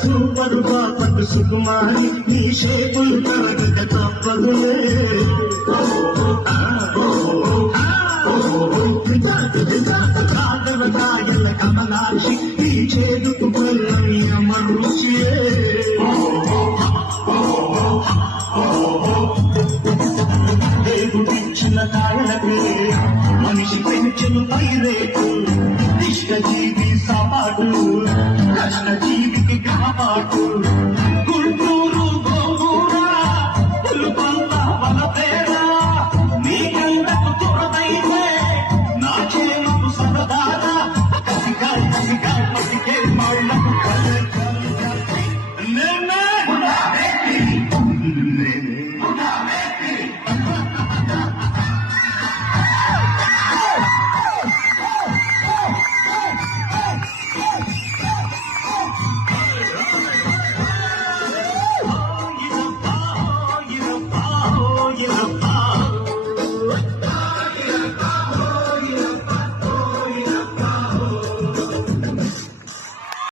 super పాపకు సుకుమారి నీ షేపులు తరగక తప్పదులే కాగరకాయల కమలాక్షి ఈ చేదుకు పల్లని అమరుచియే దేవుడిచ్చిన కాయలకే మనిషి పెంచెను పైరేటు ఇష్ట జీవి సపాటు కష్ట జీవికి కాపాటు